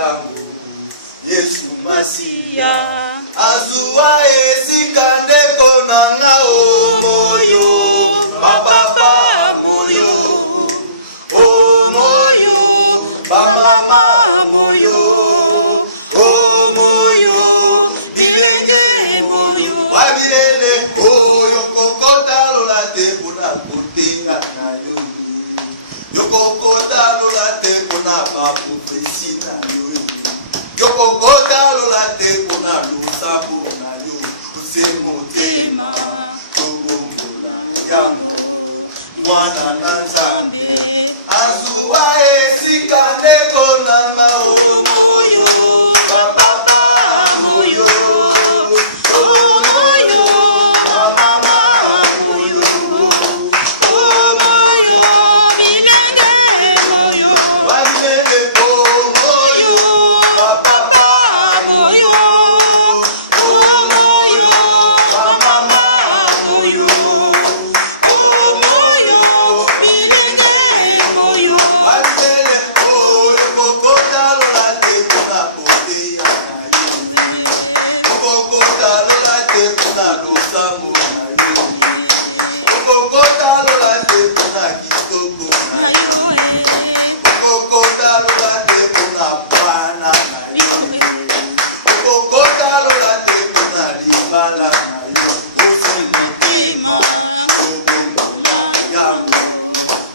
yangu Yesu Masia azua esikande konanga moyo papa moyo moyo mama moyo moyo bilenge moyo wabilele oyo kokota lola te kuna kutenga na yo yokokota lola te kuna papu pesina yo yokokota lola te kuna lusabu na yo usemotema tobongola yango mwana na Nzambe azua esikande konanga moyo papa moyo moyo mama moyo moyo bilenge moyo wabilenge moyo papa moyo moyo mama moyo moyo bilenge moyo wabilenge moyo kokota lola te kuna kotea na yo kokota lola te kuna losambo na yo kokota lola te kuna kitoko na yo kokota lola te kuna bwana na yo kokota lola te kuna libala na yo usemotema tobongola yango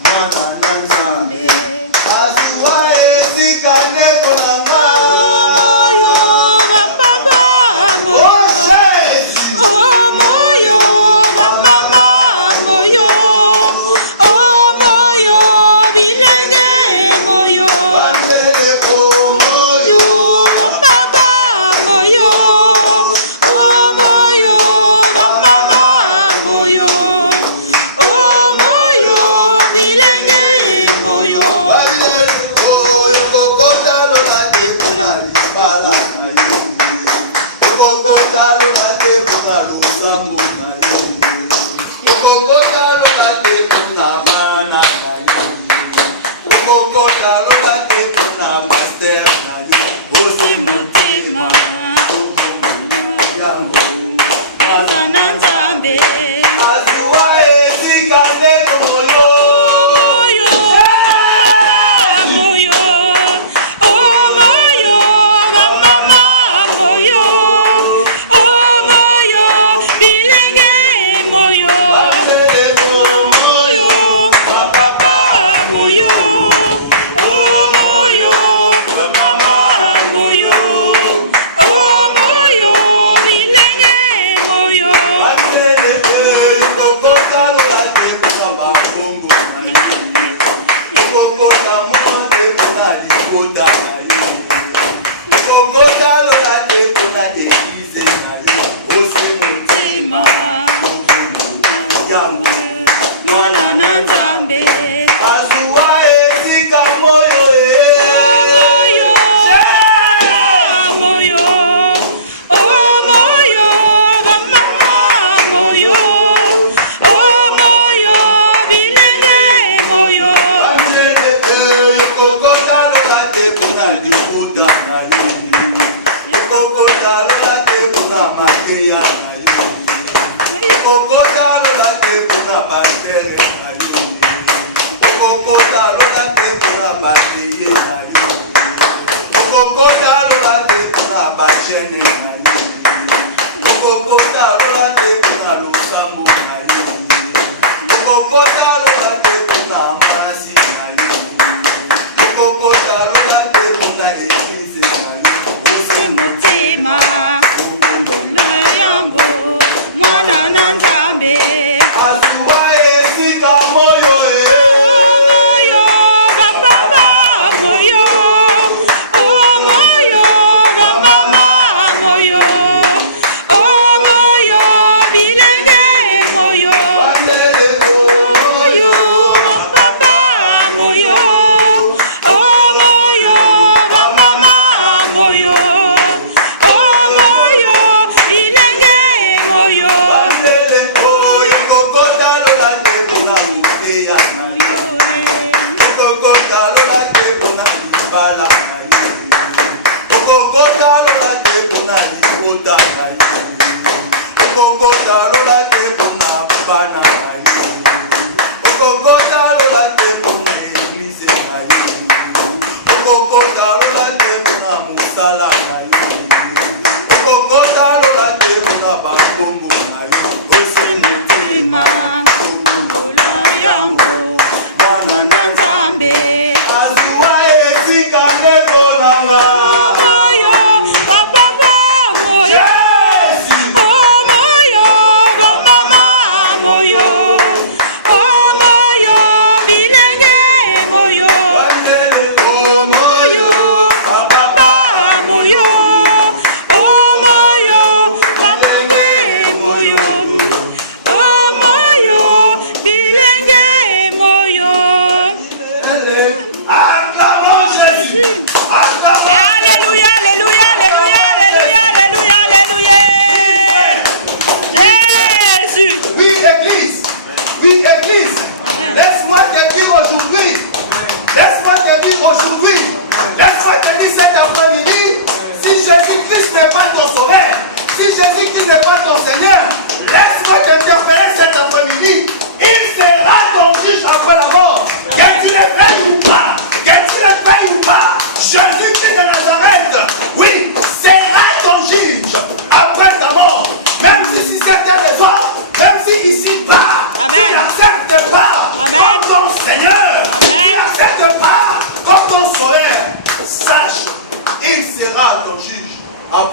mwana na Nzambe azua esikande konanga oh Jésus moyo mama moyo moyo bilenge moyo batele moyo papa moyo moyo mama moyo moyo bilenge moyo batele moyo kokota lola te kuna libala na yo kokota lola te kuna losambo na yo kokota lola te kuna bana na yo kokota lola te kuna pasteur na yo osemotema tobongola yango mwana na Nzambe azua esikande komoyo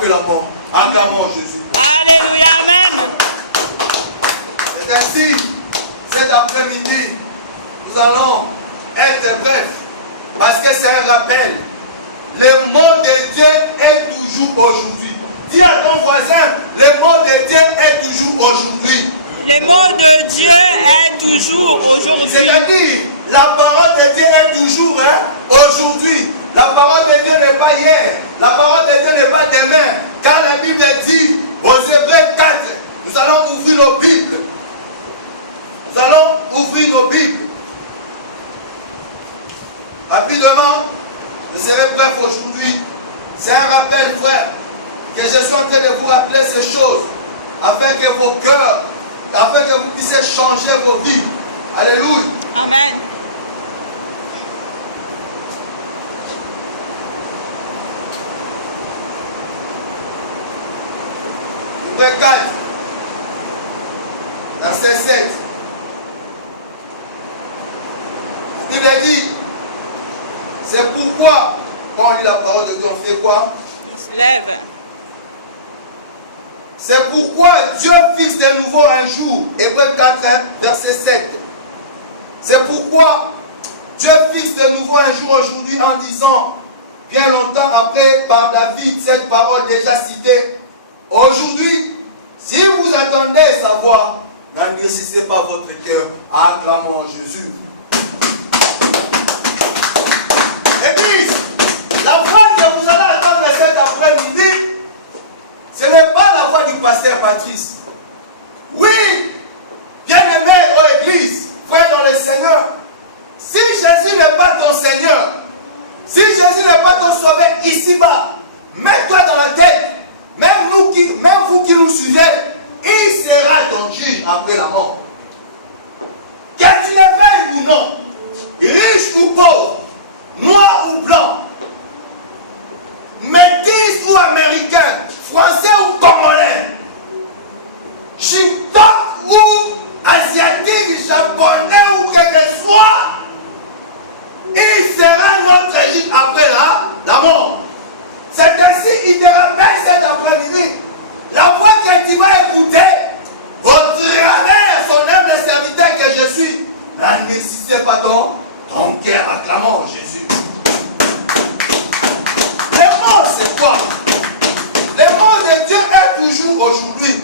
après la mort. Acclamons Jésus. Alléluia, amen. C'est ainsi, cet après-midi, nous allons être brefs, parce que c'est un rappel. Le mot de Dieu est toujours aujourd'hui. Dis à ton voisin, le mot de Dieu est toujours aujourd'hui. Le mot de Dieu est toujours aujourd'hui. C'est-à-dire, la parole de Dieu est toujours aujourd'hui. La parole de Dieu n'est pas hier. La parole de Dieu n'est pas demain. Car la Bible dit, aux Hébreux 4, nous allons ouvrir nos Bibles. Nous allons ouvrir nos Bibles. Rapidement, je serai bref aujourd'hui. C'est un rappel, frère, que je suis en train de vous rappeler ces choses, afin que vos cœurs, afin que vous puissiez changer vos vies. Alléluia. Amen. Hébreux 4, verset 7. Il a dit, c'est pourquoi, quand on lit la parole de Dieu, on fait quoi? Il se lève. C'est pourquoi Dieu fixe de nouveau un jour. Hébreux 4, verset 7. C'est pourquoi Dieu fixe de nouveau un jour aujourd'hui en disant, bien longtemps après, par David, cette parole déjà citée. Aujourd'hui, si vous attendez sa voix, n'endurcissez pas votre cœur. Acclamons Jésus. Église, la voix que vous allez attendre cet après-midi, ce n'est pas la voix du pasteur Patrice. Oui, bien-aimé aux églises, frère dans le Seigneur, si Jésus n'est pas ton Seigneur, si Jésus n'est pas ton sauveur ici-bas, mets-toi dans la tête, même vous qui nous suivez, il sera ton juge après la mort. Que tu le veuilles ou non, riche ou pauvre, noir ou blanc, métis ou américain, français ou congolais, chinois ou asiatique, japonais ou quel que soit, il sera notre juge après la mort. C'est ainsi, il te rappelle cet après-midi, la voix que tu vas écouter, au travers son humble serviteur que je suis, n'endurcissez pas ton cœur, acclamons Jésus. Le mot, c'est quoi? Le mot de Dieu est toujours aujourd'hui.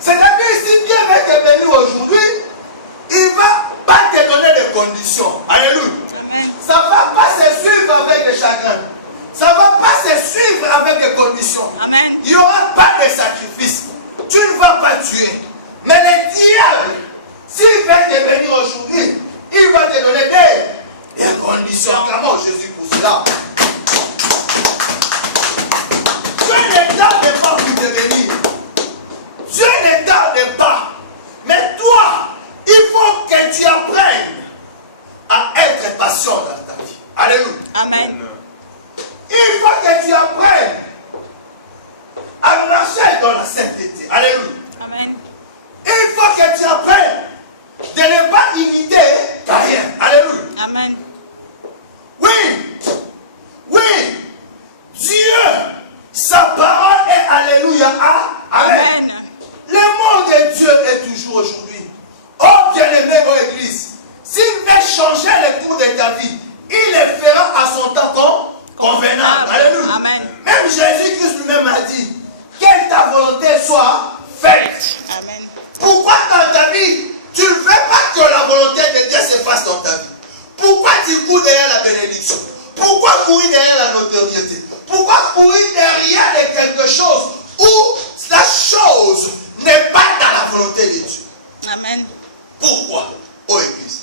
C'est-à-dire, si Dieu veut te bénir aujourd'hui, il ne va pas te donner des conditions. Alléluia. Ça ne va pas se suivre avec des chagrins. Ça ne va pas se suivre avec des conditions. Amen. Il n'y aura pas de sacrifice. Tu ne vas pas tuer. Mais le diable, s'il veut te bénir aujourd'hui, il va te donner des conditions. Acclamons Jésus pour cela. Dieu ne tarde pas pour te bénir. Dieu ne tarde pas. Mais toi, il faut que tu apprennes à être patient dans ta vie. Alléluia. Amen. Il faut que tu apprennes à marcher dans la sainteté. Alléluia. Amen. Il faut que tu apprennes de ne pas imiter Caïn. Alléluia. Amen. Oui. Oui. Dieu, sa parole est Alléluia. Amen. Amen. Le mot de Dieu est toujours aujourd'hui. Oh bien-aimé aux églises, s'il veut changer le cours de ta vie, il le fera à son temps convenable. Alléluia. Amen. Même Jésus-Christ lui-même a dit, que ta volonté soit faite. Amen. Pourquoi dans ta vie, tu ne veux pas que la volonté de Dieu se fasse dans ta vie? Pourquoi tu cours derrière la bénédiction? Pourquoi courir derrière la notoriété? Pourquoi courir derrière de quelque chose où la chose n'est pas dans la volonté de Dieu? Amen. Pourquoi, ô Église?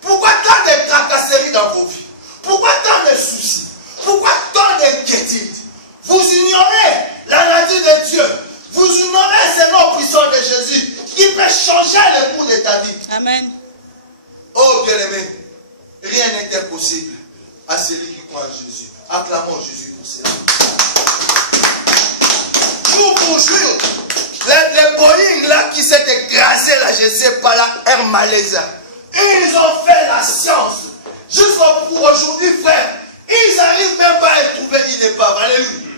Pourquoi tant de tracasseries dans vos vies? Pourquoi tant de soucis? Pourquoi tant d'inquiétudes? Vous ignorez la nature de Dieu. Vous ignorez ce nom puissant de Jésus qui peut changer le cours de ta vie. Amen. Oh bien-aimé, rien n'est impossible à celui qui croit en Jésus. Acclamons Jésus pour cela. Je vous jure, les Boeing là qui s'est écrasé là, je ne sais pas là, un malaise. Ils ont fait la science. Jusqu'au aujourd'hui, frère, ils n'arrivent même pas à trouver une épave. Alléluia.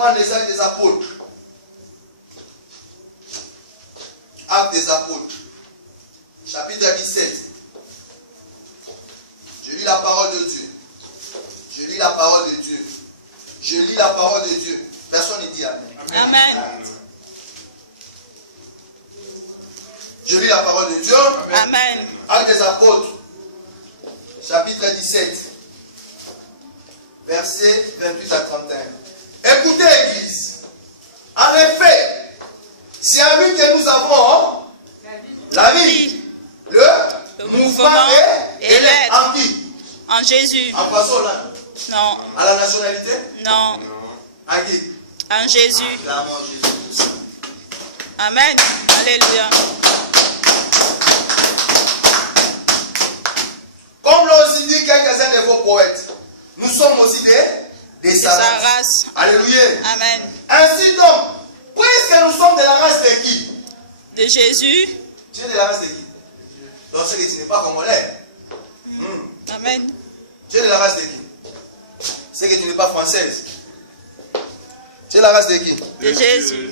prendre les actes des apôtres. Actes des apôtres. Chapitre 17. Je lis la parole de Dieu. Je lis la parole de Dieu. Je lis la parole de Dieu. Personne ne dit Amen. Amen. Je lis la parole de Dieu. Amen. Actes des apôtres. Chapitre 17. Versets 28 à 31. Écoutez, Église. En effet, c'est à lui que nous avons la vie, le mouvement et l'aide. En qui? En Jésus. En façon là. Non. À la nationalité? Non. En qui? En Jésus. Acclamons Jésus. Amen. Alléluia. Comme l'ont aussi dit quelques-uns de vos poètes, nous sommes aussi des Sa race. Alléluia. Amen. Ainsi donc, puisque nous sommes de la race de qui? De Jésus. Tu es de la race de qui? Donc c'est que tu n'es pas congolais. Amen. Tu es de la race de qui? C'est que tu n'es pas française. Tu es de la race de qui? De Jésus.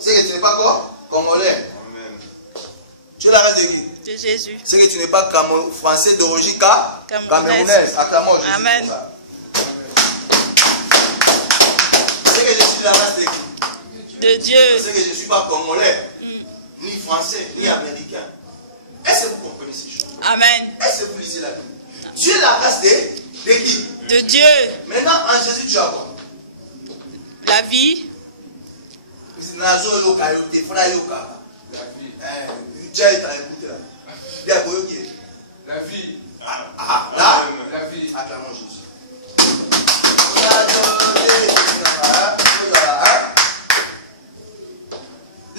C'est que tu n'es pas quoi? Congolais. Tu es de la race de qui? De Jésus. C'est que tu n'es pas français d'origine Camerounaise. Acclamons Jésus. Amen. Pour ça. C'est que je suis de la race de qui? De Dieu. C'est que je ne suis pas congolais, ni français, ni américain. Est-ce que vous comprenez ces choses? Amen. Est-ce que vous lisez la Bible? Tu es la race de qui? De Dieu. Maintenant, en Jésus, tu as quoi? La vie. La vie. Tu as écouté là. La vie. Là, la vie. Acclamons Jésus.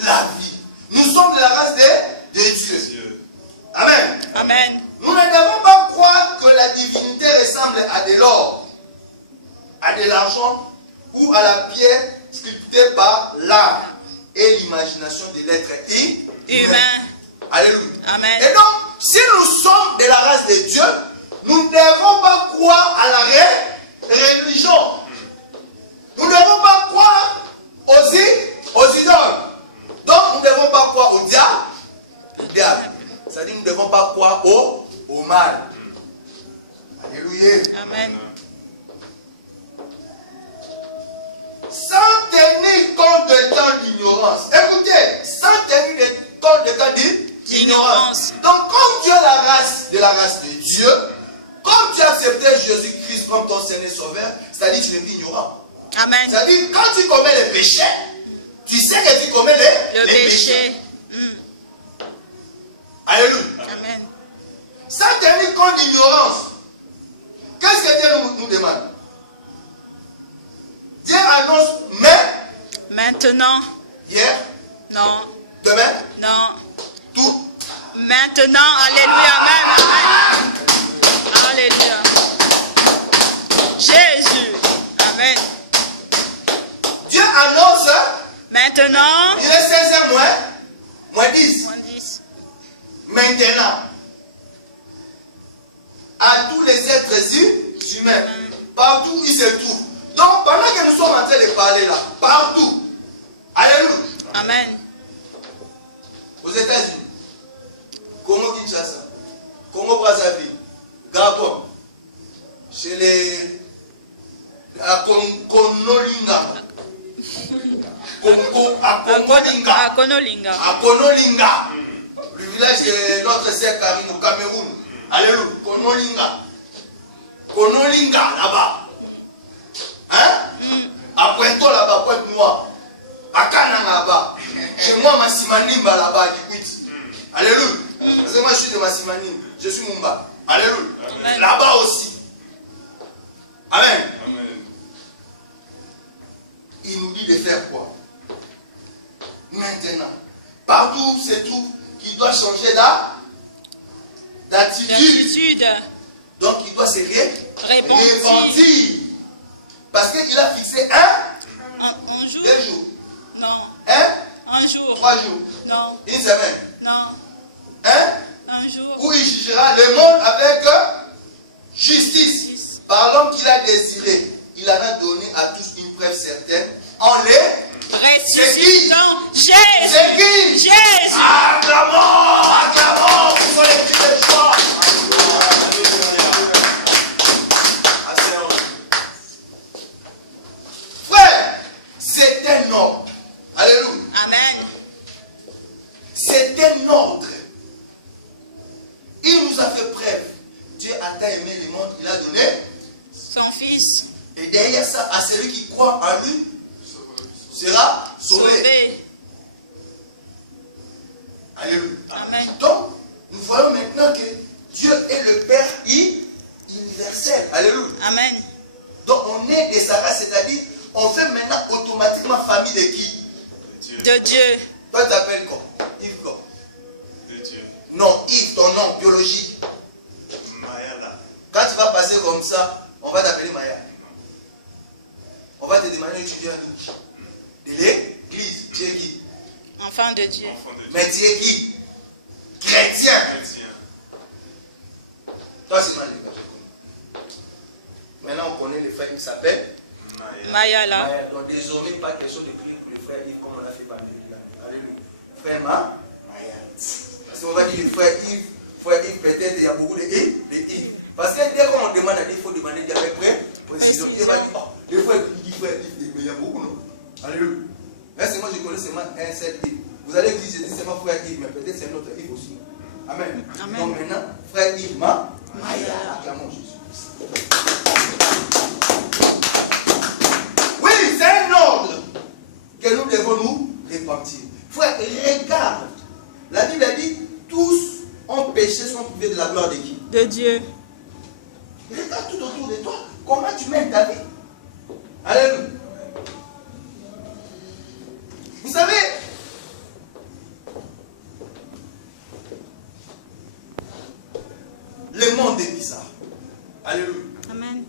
La vie. Nous sommes de la race de Dieu. Amen. Amen. Nous ne devons pas croire que la divinité ressemble à de l'or, à de l'argent ou à la pierre sculptée par l'art et l'imagination de l'être humain. Alléluia. Amen. Et donc, si nous sommes de la race de Dieu, nous ne devons pas croire à la religion. Nous ne devons pas croire aux idoles. Donc, nous ne devons pas croire au diable. C'est-à-dire, nous ne devons pas croire au mal. Alléluia. Amen. Sans tenir compte de temps d'ignorance. Écoutez, sans tenir compte de temps d'ignorance. Donc, comme tu es de la race de Dieu, comme tu as accepté Jésus-Christ comme ton Seigneur Sauveur, c'est-à-dire que tu n'es plus ignorant. Amen. C'est-à-dire, quand tu commets les péchés, tu sais que tu commets les péchés. Alléluia. Amen. Sans tenir compte d'ignorance, qu'est-ce que Dieu nous demande? Dieu annonce maintenant. Hier. Non. Demain. Non. Tout. Maintenant. Alléluia. Amen. Amen. Alléluia. Jésus. Amen. Dieu annonce. Maintenant. Il est 16h moins 10. Moins 10. Maintenant. À tous les êtres humains. Partout où ils se trouvent. Donc, pendant que nous sommes en train de parler là, partout. Alléluia. Amen. Aux États-Unis, Congo-Kinshasa, Congo-Brazzaville, Gabon, chez les. À Konolinga. À Konolinga. À Konolinga. Le village de notre sœur Karine au Cameroun. Alléluia. Konolinga. Konolinga là-bas. Hein? À Pointo là-bas, Pointe-Noire. À Kananga là-bas. Chez moi, Massimanimba là-bas, du Alléluia. Parce que moi, je suis de Massimanimba. Je suis Mumba. Alléluia. Là-bas aussi. Amen. Amen. Il nous dit de faire quoi? Maintenant. Partout où se trouve qu'il doit changer d'attitude. Donc, il doit se repentir. Parce qu'il a fixé un jour. 2 jours. Non. Un jour. 3 jours. Non. Une semaine. Non. Un jour. Où il jugera le monde avec justice. Par l'homme qu'il a désiré. Il en a donné à tous une preuve certaine en les ressuscitant Jésus. c'est qui? Jésus. Acclamons pour son esprit de joie. Frère, c'est un ordre. Alléluia. Amen. C'est un ordre. Il nous a fait preuve. Dieu a tant aimé le monde, il a donné Son fils. et derrière ça, à celui qui croit en lui sera sauvé. Sauvé. Alléluia. Amen. Donc, nous voyons maintenant que Dieu est le Père universel. Alléluia. Amen. Donc, on est des Sarah, c'est-à-dire, on fait maintenant automatiquement famille de qui? De Dieu. Toi, tu t'appelles quoi? Yves quoi? De Dieu. Non, Yves, ton nom biologique. Mayala. Quand tu vas passer comme ça, on va t'appeler Maya. On va te demander d'étudier à nous. De l'église, tu es qui? Enfant de Dieu. Enfant de Dieu. Mais tu es qui? Chrétien. Chrétien. Toi, c'est mal les gars. Maintenant, on connaît les frères qui s'appellent Mayala. Mayala. Maya. Donc, désormais, pas question de prier pour les frères Yves comme on a fait par les Bibles. Alléluia. Frère Maya. Parce qu'on va dire les frères Yves, peut-être il y a beaucoup de Yves. Parce que dès qu'on demande à Dieu, il faut demander Dieu avec précision. Dieu va dire, oh, les frères qui frère Yves, mais il y a beaucoup, non? Alléluia. Là, c'est moi, je connais seulement un seul Yves. Vous allez dire, je dis seulement frère Yves, mais peut-être c'est un autre Yves aussi. Amen. Amen. Donc maintenant, frère Yves, Maya. Acclamons Jésus. Oui, c'est un ordre que nous devons nous répartir. Frère, regarde. La Bible a dit, tous ont péché, sont privés de la gloire de qui? De Dieu. Regarde tout autour de toi. Comment tu mènes ta vie? Alléluia. Vous savez, le monde est bizarre. Alléluia. Amen.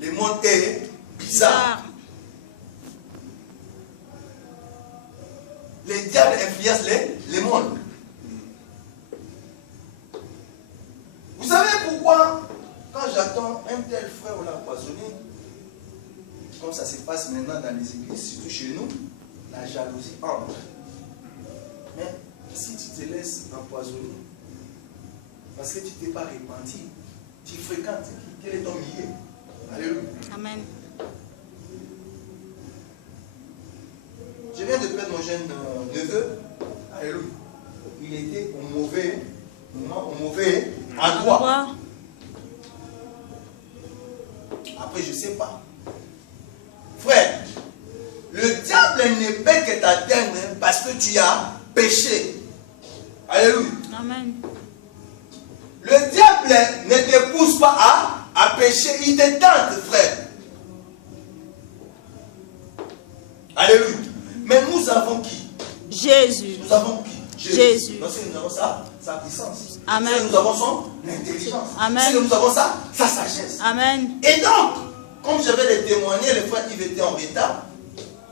Le monde est bizarre. Les diables influencent les mondes. Vous savez pourquoi, quand j'attends un tel frère, on l'a empoisonné, comme ça se passe maintenant dans les églises, surtout chez nous, la jalousie entre. Mais si tu te laisses empoisonner, parce que tu ne t'es pas repenti, tu fréquentes, quel est ton milieu? Alléluia. Amen. Je viens de perdre mon jeune neveu. Alléluia. Il était au mauvais moment, au mauvais endroit. Après, je ne sais pas. Frère, le diable ne peut que t'atteindre parce que tu as péché. Alléluia. Amen. Le diable ne te pousse pas à pécher, il te tente, frère. Alléluia. Mais nous avons qui? Jésus. Nous avons qui? Jésus. Parce que nous avons sa puissance. Amen. Parce que nous avons son intelligence. Amen. Parce que nous avons sa sagesse. Amen. Et donc, comme je vais le témoigner, les frères Yves étaient en retard.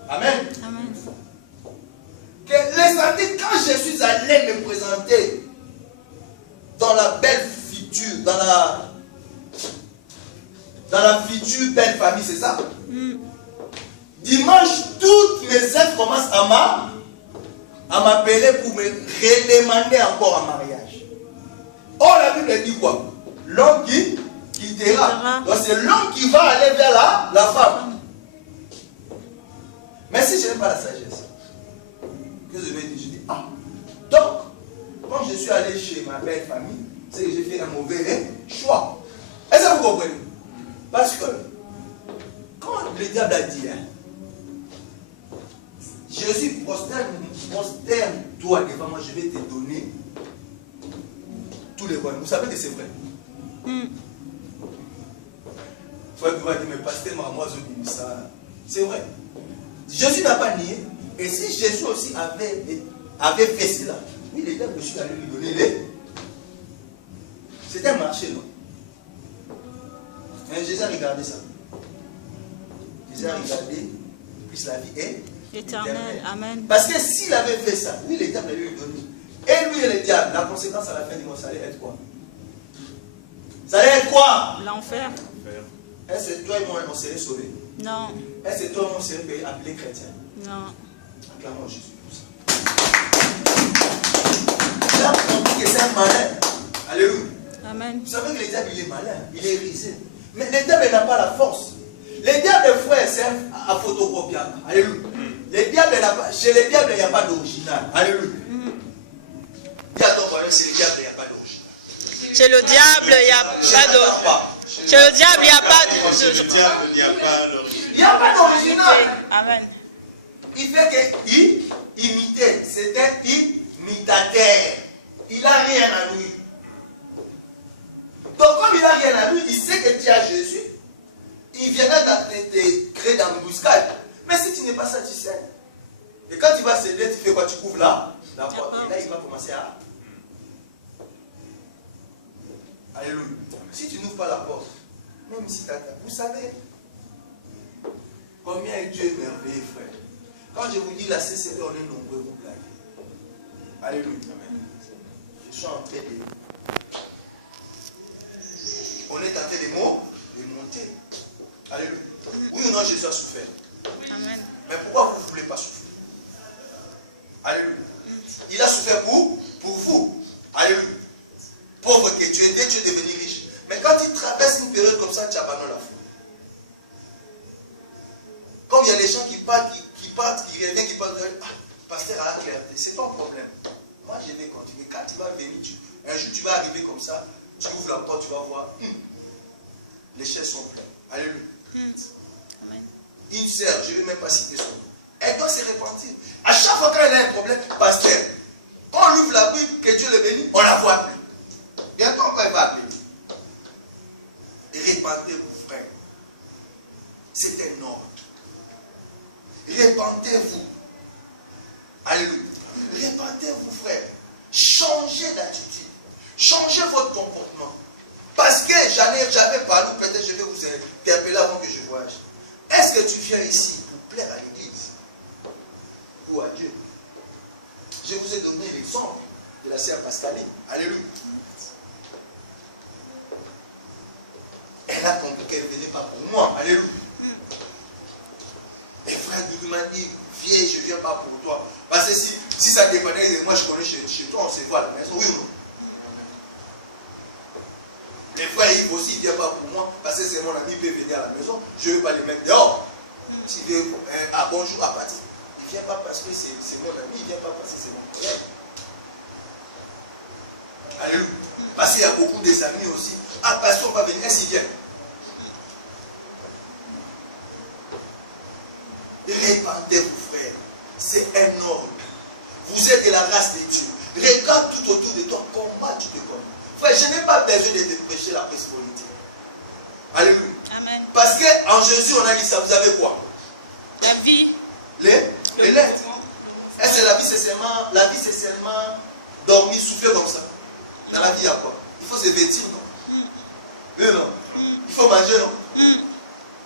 Amen. Amen. Que les années, quand je suis allé me présenter dans la belle future, dans la future belle famille, c'est ça? Dimanche, toutes mes êtres commencent à m'appeler pour me redemander encore un mariage. Or, la Bible dit quoi? L'homme qui quittera. Donc, c'est l'homme qui va aller vers la femme. Mais si je n'ai pas la sagesse, que je vais dire? Je dis, ah, donc, quand je suis allé chez ma belle famille, c'est que j'ai fait un mauvais choix. Est-ce que vous comprenez? Parce que, quand le diable a dit, hein, Jésus, prosterne-toi devant moi, je vais te donner tous les royaumes. Vous savez que c'est vrai. Frère, tu vas dire, mais pasteur, moi, je dis ça. C'est vrai. Jésus n'a pas nié. Et si Jésus aussi avait fait cela, oui, les diables suis allé lui donner les. C'était un marché, non? Et Jésus a regardé ça. Jésus a regardé, puis la vie est Éternel. Amen. parce que s'il avait fait ça, oui, les diables allaient lui donner. Et lui et les diables, la conséquence à la fin du mois, ça allait être quoi? Ça allait être quoi? L'enfer. Est-ce que toi et moi, on serait sauvés? Non. Est-ce que toi, on serait appelé chrétien? Non. Acclamons Jésus pour ça. Là, on dit que c'est un malin. Alléluia. Amen. Vous savez que le diable, il est malin, il est risé. Mais le diable n'a pas la force. Le diable, frère, c'est un photocopiable. Alléluia. Le diable n'a pas, chez le diable, il n'y a pas d'original. Alléluia. Dis à ton voisin, c'est le diable, il n'y a pas d'original. Chez le diable, il n'y a pas de... Chez le diable, il n'y a pas de... Chez le diable, il n'y a pas d'original. Il n'y a pas d'original. Amen. Il fait qu'il imitait. C'est un imitateur. Il n'a rien à lui. Donc, comme il n'a rien à lui, il sait que tu as Jésus. Il viendra te créer d'embuscade. Mais si tu n'es pas ça, tu sais. Et quand tu vas céder, tu fais quoi? Tu couvres là, la porte. Et là, il va commencer à... Alléluia. Si tu n'ouvres pas la porte, même si tu as... Vous savez combien Dieu est merveilleux, frère. Quand je vous dis la CCP, on est nombreux, vous blaguez. Alléluia. Je suis en train de... On est en train de monter. Alléluia. Oui ou non, Jésus a souffert. Amen. Mais pourquoi vous ne voulez pas souffrir? Alléluia. Il a souffert pour vous. Alléluia. Pauvre que tu étais, tu es devenu riche. Mais quand tu traverses une période comme ça, tu abandonnes la foi. Comme il y a des gens qui partent, qui reviennent, qui partent, ah, pasteur à la clarté, c'est ton problème. Moi, je vais continuer. Quand tu vas venir, un jour, tu vas arriver comme ça, tu ouvres la porte, tu vas voir, les chaises sont pleines. Alléluia. Amen. Une sœur, je ne vais même pas citer son nom. Elle doit se repentir. À chaque fois qu'elle a un problème, pasteur, quand on ouvre la Bible, que Dieu le bénisse, on ne la voit plus. Bientôt, quand elle va appeler. Répentez-vous, frère. C'est un ordre. Répentez-vous. Alléluia. Répentez-vous, frère. Changez d'attitude. Changez votre comportement. Parce que j'avais parlé, peut-être je vais vous interpeller avant que je voyage. Est-ce que tu viens ici pour plaire à l'église ou à Dieu? Je vous ai donné l'exemple de la sœur Pascaline. Alléluia. Elle a compris qu'elle ne venait pas pour moi. Alléluia. Et frère Doudou m'a dit, viens, je ne viens pas pour toi. Parce que si ça dépendait de moi, je connais chez toi, on se voit à la maison. Oui ou non? Les frères Yves aussi, il ne vient pas pour moi. Parce que c'est mon ami, il peut venir à la maison. Je ne vais pas les mettre dehors. S'il veut, à bonjour, à partir. Il ne vient pas parce que c'est mon ami, il ne vient pas parce que c'est mon collègue. Alléluia. Parce qu'il y a beaucoup des amis aussi. Ah, parce qu'on va venir, est-ce qu'il vient? Répandez-vous, frère. C'est un ordre. Vous êtes de la race de Dieu. Regarde tout autour de toi. Comment tu te connais? Frère, je n'ai pas besoin de te prêcher la principauté. Alléluia. Amen. Parce qu'en Jésus, on a dit ça. Vous avez quoi? La vie. Les lettres. Est-ce que la vie, c'est seulement dormir, souffler comme ça? Dans la vie, il y a quoi? Il faut se vêtir, non? Oui, non? Il faut manger, non? Il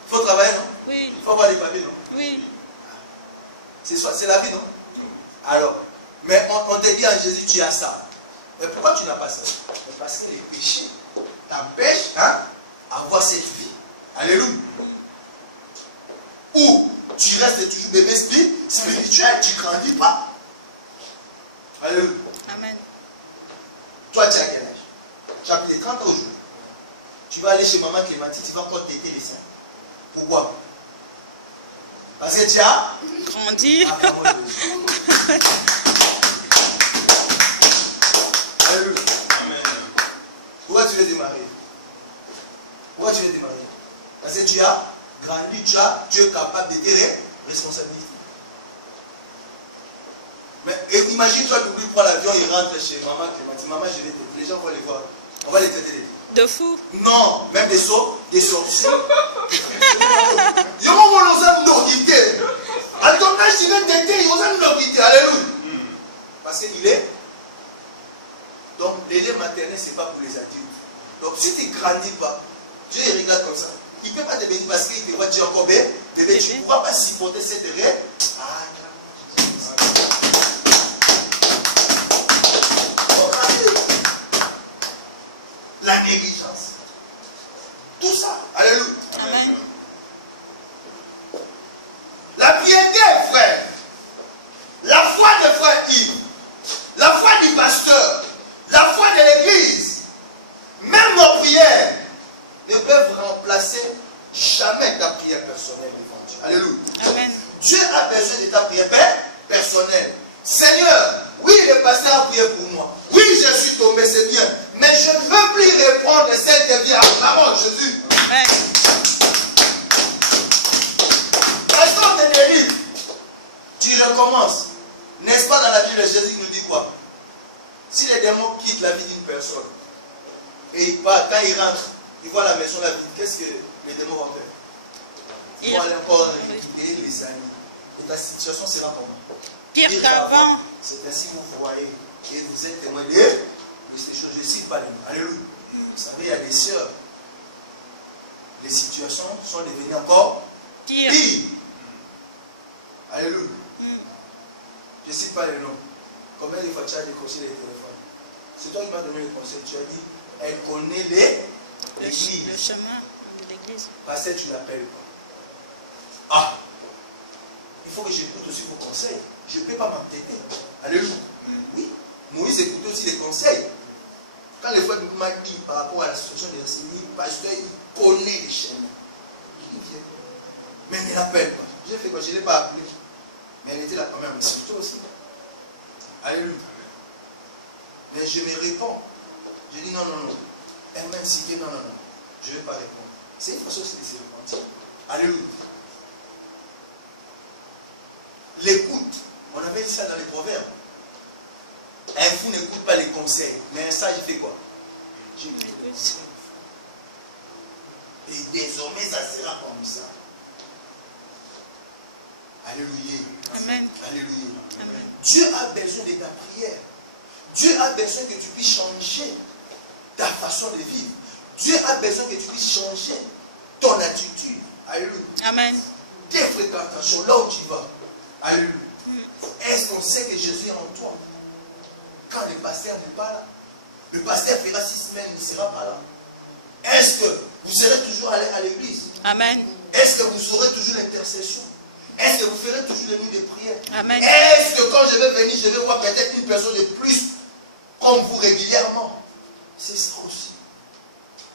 faut travailler, non? Oui. Il faut avoir des papiers, non? Oui. C'est la vie, non? Alors, mais on te dit en Jésus, tu as ça. Mais pourquoi tu n'as pas ça? Parce que les péchés t'empêchent à avoir cette vie. Alléluia. Ou tu restes toujours bébé spirituel, tu ne grandis pas. Alléluia. Amen. Toi, tu as quel âge? Tu as plus de 30 ans aujourd'hui. Tu vas aller chez maman Clémentine, tu vas encore téter les seins. Pourquoi? Parce que tu as Grandi. Alléluia. Pourquoi tu veux démarrer? Pourquoi tu veux démarrer? Parce que tu as grandi, tu es capable de tes responsabilités. Mais imagine-toi que lui prend l'avion, il rentre chez maman Clémentine. Maman, je vais te... Les gens vont les voir. On va les traiter De fou. Non, même des sauts, des sorciers. Ils vont nous quitter. À ton âge, tu veux t'aider, ils vont nous quitter. Alléluia. Parce qu'il est. Donc, les laits maternels, ce n'est pas pour les adultes. Donc, si tu ne grandis pas, Dieu il regarde comme ça. Il ne peut pas te bénir parce qu'il te voit, tu es encore bébé. Tu ne pourras pas supporter cette règle. La négligence. Tout ça. Alléluia. Amen. il recommence. N'est-ce pas dans la Bible, Jésus nous dit quoi? Si les démons quittent la vie d'une personne, et il part, quand il rentre, il voit la maison, la vie, qu'est-ce que les démons vont faire? Ils vont aller encore récupérer les amis. Et ta situation sera comment? Pire qu'avant. C'est ainsi que vous voyez, et vous êtes témoin de ces choses. Je ne cite pas les mots. Alléluia. Vous savez, il y a des sœurs. Les situations sont devenues encore pires. Alléluia. Je ne cite pas les noms. Combien de fois tu as décroché les téléphones? C'est toi qui m'as donné le conseil. Tu as dit, elle connaît l'église. Le chemin de l'église. Parce que tu n'appelles pas. Ah! Il faut que j'écoute aussi vos conseils. Je ne peux pas m'entêter. Alléluia. Oui. Moïse écoutait aussi les conseils. Quand les fois de m'a dit par rapport à la situation de l'enseignant, parce qu'il connaît les chemins. Il vient. Mais il ne l'appelle pas. J'ai fait quoi? Je ne l'ai pas appelé. Mais elle était là quand même. Mais surtout aussi. Alléluia. Mais je me réponds. Je dis non. Elle m'a incité. Non. Je ne vais pas répondre. C'est une façon aussi de se repentir. Alléluia. L'écoute. On avait dit ça dans les proverbes. Un fou n'écoute pas les conseils. Mais un sage, il fait quoi? J'écoute. Et désormais, ça sera comme ça. Alléluia. Amen. Alléluia. Amen. Dieu a besoin de ta prière. Dieu a besoin que tu puisses changer ta façon de vivre. Dieu a besoin que tu puisses changer ton attitude. Alléluia. Amen. Tes fréquentations, là où tu vas. Alléluia. Est-ce qu'on sait que Jésus est en toi? Quand le pasteur n'est pas là, le pasteur fera 6 semaines, il ne sera pas là. Est-ce que vous serez toujours allé à l'église? Amen. Est-ce que vous aurez toujours l'intercession? Est-ce que vous ferez toujours les nuits de prière? Amen. Est-ce que quand je vais venir, je vais voir peut-être une personne de plus comme vous régulièrement? C'est ça aussi.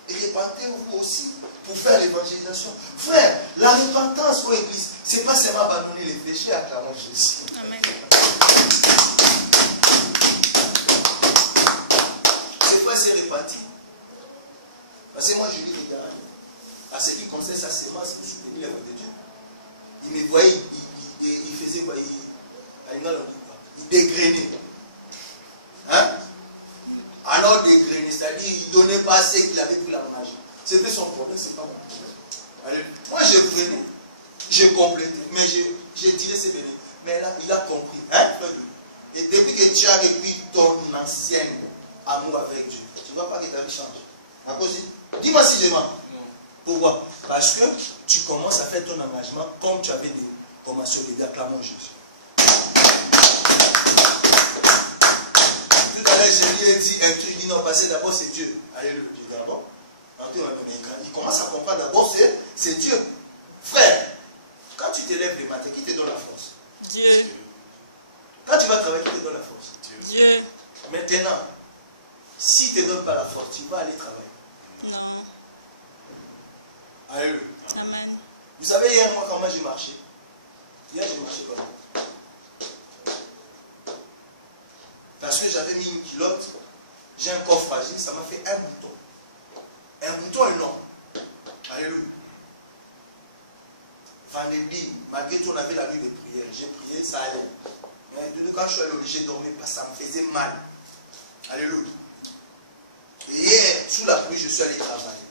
Et répentez-vous aussi pour faire l'évangélisation. Frère, la repentance aux églises, ce n'est pas seulement abandonner les péchés, acclamons Jésus. Amen. C'est frère, c'est réparti. Parce que moi, je dis, regarde, à ce qui concerne sa sémence pour soutenir l'œuvre de Dieu. Il me voyait, il faisait quoi? Il dégrainait. Hein? Alors dégrainer, c'est-à-dire il ne donnait pas ce qu'il avait pris la manage. C'était son problème, c'est pas mon problème. Allez. Moi je prenais, je complétais, mais j'ai tiré ses bénéfices. Mais là, il a compris. Hein? Et depuis que tu as repris ton ancien amour avec Dieu, tu ne vois pas que ta vie change. À cause de... Dis-moi si je mens. Pourquoi? Parce que tu commences à faire ton engagement comme tu avais commencé au début, acclamons Jésus. Tout à l'heure, je lui ai dit un truc, il dit non, parce que d'abord c'est Dieu. Alléluia. Je dis d'abord. Il commence à comprendre d'abord c'est Dieu. Frère, quand tu te lèves le matin, qui te donne la force? Dieu. Quand tu vas travailler, qui te donne la force? Dieu. Maintenant, si tu ne te donnes pas la force, tu vas aller travailler. Non. Alléluia. Amen. Vous savez, hier, moi, comment j'ai marché? Hier, j'ai marché comment? Parce que j'avais mis une culotte, j'ai un corps fragile, ça m'a fait un bouton. Un bouton énorme. Alléluia. Vendredi, malgré tout, on avait la nuit de prière. J'ai prié, ça allait. Mais quand je suis allé au lit, j'ai dormi parce que ça me faisait mal. Alléluia. Et hier, sous la pluie, je suis allé travailler.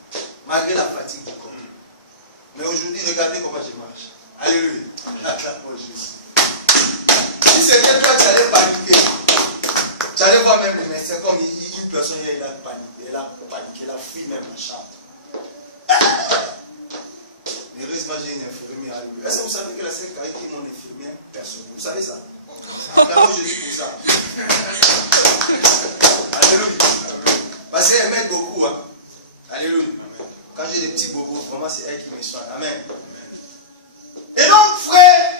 Malgré la fatigue du corps. Mais aujourd'hui, regardez comment je marche. Alléluia. Acclamons Jésus. Si c'était toi, tu allais paniquer. Tu allais voir même les médecins comme une personne, elle a paniqué, elle a fui même la chambre. Heureusement, j'ai une infirmière. Est-ce que vous savez que la sœur Karine est mon infirmière personnelle? Vous savez ça? Acclamons Jésus pour ça. Alléluia. Parce qu'elle m'aide beaucoup. Hein? Alléluia. Quand j'ai des petits bobos, vraiment c'est elle qui me soigne. Amen. Et donc, frère,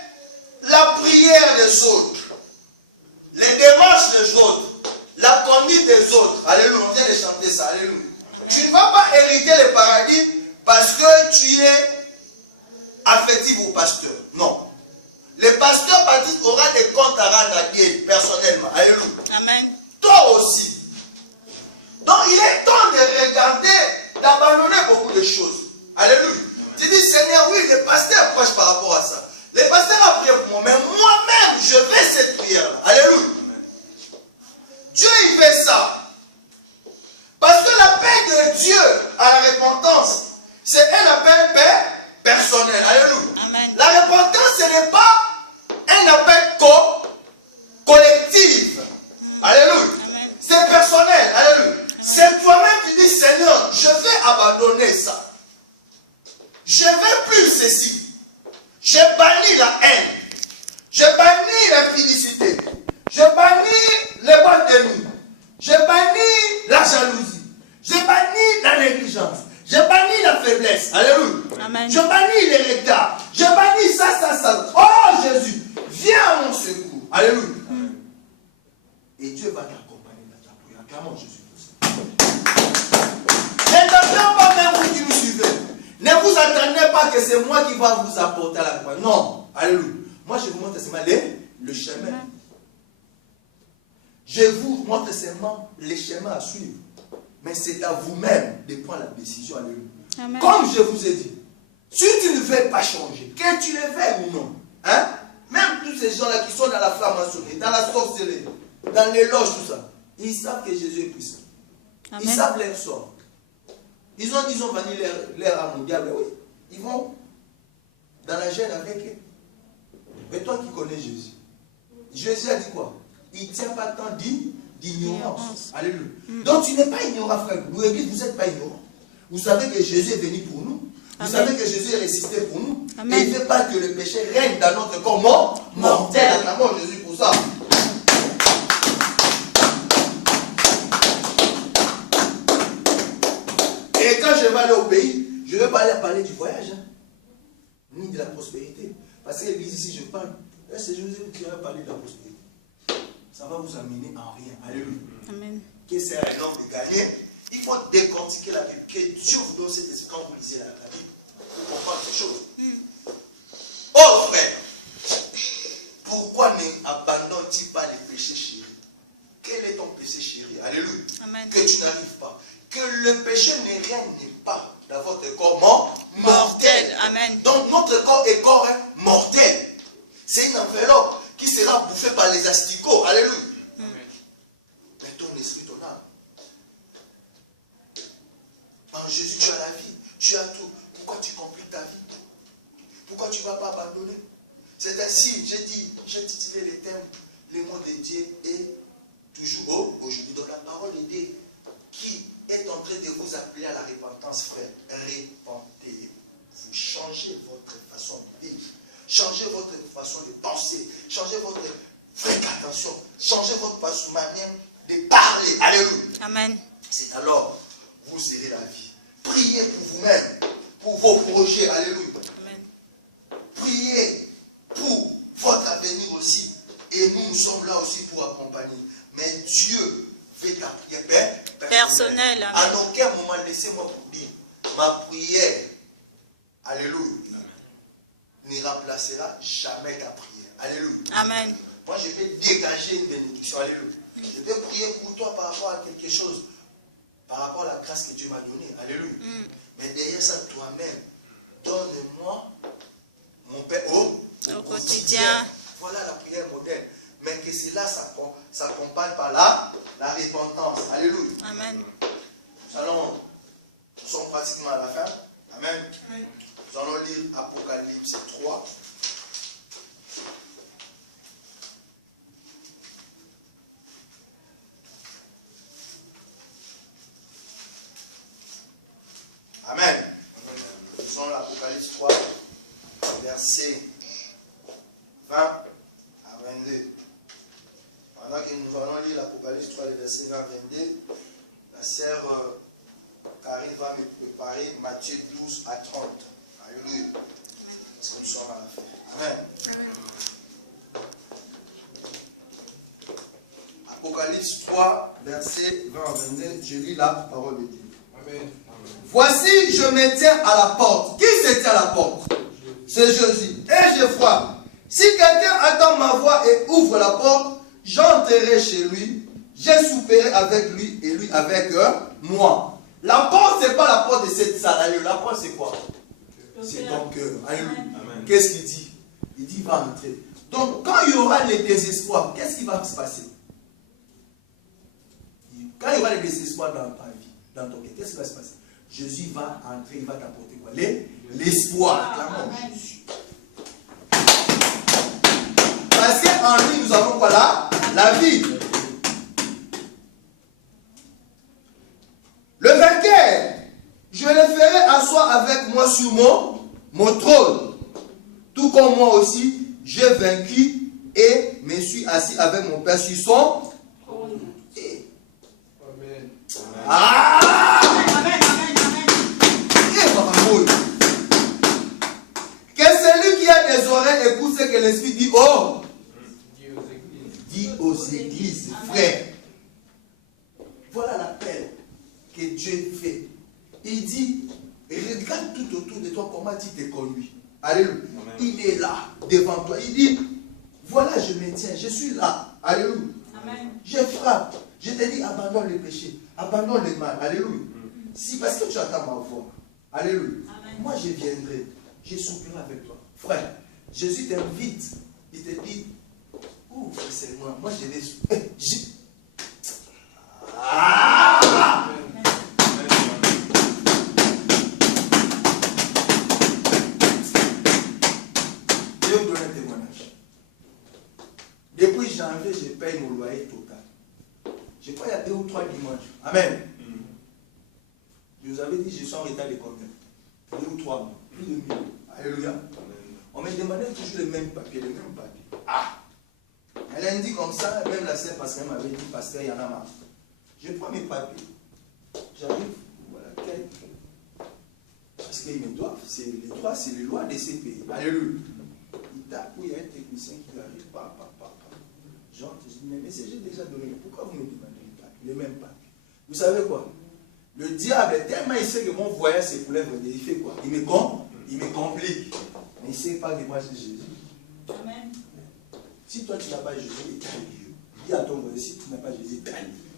la prière des autres, les démarches des autres, la conduite des autres, alléluia, on vient de chanter ça, alléluia. Tu ne vas pas hériter le paradis parce que tu es affectif au pasteur. Non. Le pasteur baptiste aura des comptes à rendre à Dieu personnellement. Alléluia. Amen. Toi aussi. Donc il est temps de regarder, d'abandonner beaucoup de choses. Alléluia. Tu dis, Seigneur, oui, le pasteur prêche par rapport à ça. Le pasteur a prié pour moi, mais moi-même, je Amen. Je bannis les retards. Je bannis ça. Oh Jésus, viens à mon secours. Alléluia. Et Dieu va t'accompagner dans ta prière. Clairement, Jésus. N'attendez pas même vous qui nous suivez. Ne vous attendez pas que c'est moi qui va vous apporter à la croix. Non. Alléluia. Moi, je vous montre seulement le chemin. Je vous montre seulement les chemins à suivre. Mais c'est à vous-même de prendre la décision. Alléluia. Amen. Comme je vous ai dit, si tu ne veux pas changer, que tu le veuilles ou non, hein? Même tous ces gens-là qui sont dans la franc-maçonnerie, dans la sorcellerie, dans les loges, tout ça, ils savent que Jésus est puissant. Amen. Ils savent leur sort. Ils ont vanni leur âme au diable. Oui, ils vont dans la gêne avec eux. Mais toi qui connais Jésus, Jésus a dit quoi? Il ne tient pas tant d'ignorance. Alléluia. Donc tu n'es pas ignorant, frère. Vous, Église, vous n'êtes pas ignorant. Vous savez que Jésus est venu pour nous. Vous savez que Jésus est ressuscité pour nous. Amen. Et il ne fait pas que le péché règne dans notre corps mortel. Acclamons Jésus pour ça. Et quand je vais aller au pays, je ne vais pas aller parler du voyage, hein, ni de la prospérité. Parce que l'église ici, je parle. C'est Jésus qui va parler de la prospérité. Ça va vous amener en rien. Alléluia. Amen. Que c'est un homme de gagner. Il faut décortiquer la Bible. Que Dieu vous donne cet esprit quand vous lisez la Bible. Pour comprendre ces choses. Oh frère, pourquoi n'abandonnes-tu pas les péchés chéris? Quel est ton péché chéri? Alléluia. Amen. Que tu n'arrives pas. Que le péché ne règne pas dans votre corps mortel. Amen. Donc notre corps est corps mortel. C'est une enveloppe qui sera bouffée par les asticots. Alléluia. Mais ton esprit, ton âme. En Jésus, tu as la vie. Tu as tout. Pourquoi tu compliques ta vie? Pourquoi tu ne vas pas abandonner? C'est ainsi, j'ai titulé les thèmes, les mots de Dieu et toujours aujourd'hui. Donc la parole de Dieu qui est en train de vous appeler à la repentance, frère. Repentez-vous. Changez votre façon de vivre. Changez votre façon de penser. Changez votre fréquentation. Changez votre manière de parler. Alléluia. Amen. C'est alors, vous aurez la vie. Priez pour vous-même, pour vos projets. Alléluia. Amen. Priez pour votre avenir aussi. Et nous sommes là aussi pour accompagner. Mais Dieu fait ta prière personnelle. Amen. À aucun moment, laissez-moi vous dire, ma prière, alléluia, ne remplacera jamais ta prière. Alléluia. Amen. Moi, je vais dégager une bénédiction. Alléluia. Je vais prier pour toi par rapport à quelque chose, par rapport à la grâce que Dieu m'a donnée. Alléluia. Mais derrière ça, toi-même, donne-moi mon Père au quotidien. Voilà la prière moderne. Mais que cela s'accompagne par la repentance. Alléluia. Amen. Nous sommes pratiquement à la fin. Amen. Nous allons lire Apocalypse 3. Amen. Nous sommes l'Apocalypse 3, verset 20 à 22. Pendant que nous allons lire l'Apocalypse 3, verset 20 à 22, la sœur Karine va me préparer Matthieu 12 à 30. Alléluia. Parce que nous sommes à la fin. Amen. Apocalypse 3, verset 20 à 22, je lis la parole de Dieu. Amen. Voici, je me tiens à la porte. Qui se tient à la porte? C'est Jésus. Et je frappe. Si quelqu'un entend ma voix et ouvre la porte, j'entrerai chez lui, je souperai avec lui et lui avec moi. La porte, ce n'est pas la porte de cette salle. La porte, c'est quoi? C'est ton cœur. Alléluia. Qu'est-ce qu'il dit? Il dit, va entrer. Donc, quand il y aura le désespoir, qu'est-ce qui va se passer? Quand il y aura le désespoir dans ta vie, dans ton cœur, qu'est-ce qui va se passer? Jésus va entrer, il va t'apporter quoi? L'espoir. Clairement. Parce qu'en lui, nous avons quoi là? La vie. Le vainqueur, je le ferai asseoir avec moi sur mon trône. Tout comme moi aussi, j'ai vaincu et me suis assis avec mon Père sur son trône. Amen. Ah! Frère, écoute ce que l'Esprit dit. Oh! Dit aux églises, frère. Voilà l'appel que Dieu fait. Il dit, regarde tout autour de toi comment tu te conduis. Alléluia. Il est là, devant toi. Il dit, voilà, je me tiens, je suis là. Alléluia. Amen. Je frappe. Je te dis, abandonne le péché, abandonne le mal. Alléluia. Si parce que tu attends ma voix. Alléluia. Amen. Moi, je viendrai. Je soupirai avec toi. Frère, Jésus t'invite. Il te dit, ouvre seulement. Moi, je vais... Ah! Je vais vous donner un témoignage. Depuis janvier, je paye mon loyer total. Je crois qu'il y a 2 ou 3 dimanches. Amen. Je vous avais dit, je suis en retard de combien? 2 ou 3 mois. Plus de 1000. Alléluia. On me demandait toujours les mêmes papiers, les mêmes papiers. Ah! Elle a dit comme ça, même la sœur Pascal m'avait dit, pasteur, il y en a marre. Je prends mes papiers. J'arrive, voilà, parce qu'ils me doivent, c'est les droits, c'est les lois de ces pays. Alléluia. Il tape où il y a un technicien qui arrive, Genre, je dis, mais j'ai déjà donné, pourquoi vous me demandez les papiers, les mêmes papiers? Vous savez quoi? Le diable, tellement il sait que mon voyage c'est pour l'œuvre, il fait quoi? Il me complique. Mais il ne sait pas que moi c'est Jésus. Amen. Si toi tu n'as pas Jésus, dis à ton voisin, si tu n'as pas Jésus,